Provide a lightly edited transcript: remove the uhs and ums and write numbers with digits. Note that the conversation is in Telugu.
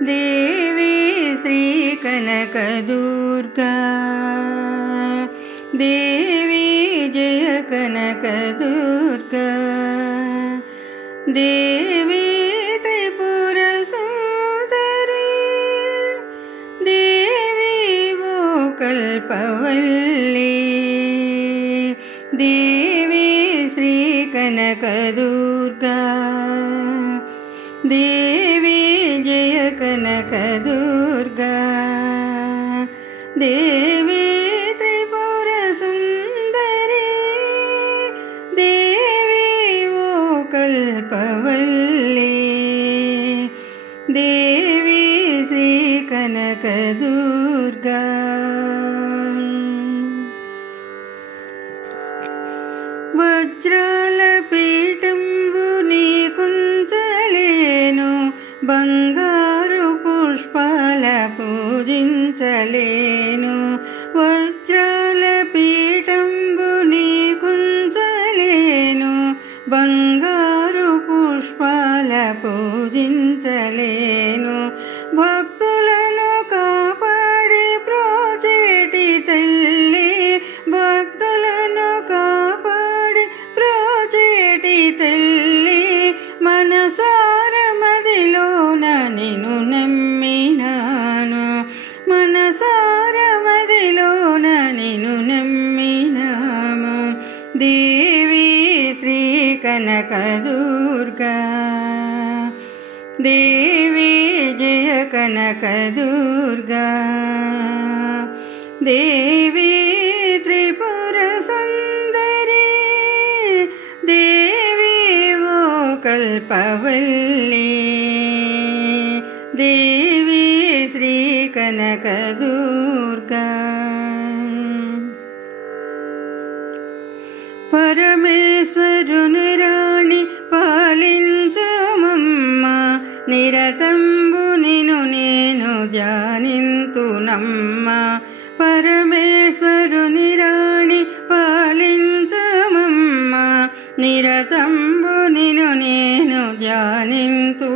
దేవి శ్రీ కనకదుర్గా దేవి జయ కనకదుర్గా దేవి త్రిపుర సుందరి దేవి ఓ కల్పవల్లి దేవి శ్రీ కనకదుర్గా దేవి జయ కనకదుర్గా దేవి త్రిపుర సుందరి దేవి ఓ కల్పవల్లి దేవి శ్రీ కనకదుర్గా వజ్రాల పీఠంబు నీకుంచలేను బంగారు పుష్పాల పూజించలేను వజ్రాల పీఠంబు నీకుంచలేను బంగారు పుష్పాల పూజించలేను భక్తులను కాపాడి ప్రోచేటి తల్లి భక్తులను కాపాడి ప్రోచేటి తల్లి మనసార మదిలోన నిన్ను నమ్మినాను మనసార మదిలోన నిన్ను నమ్మినాము దేవి శ్రీ కనకదుర్గా దేవి జయ కనకదుర్గా దేవి త్రిపుర సుందరి దేవి ఓ కల్పవల్లి దేవి శ్రీ కనకదుర్గా పరమేశ్వరుని రాణి పాలించుమమ్మ నిరతంబు నిను నేను ధ్యానింతునమ్మ పరమేశ్వరుని రాణి పాలించుమమ్మ నిరతంబు నిను నేను ధ్యానింతునమ్మ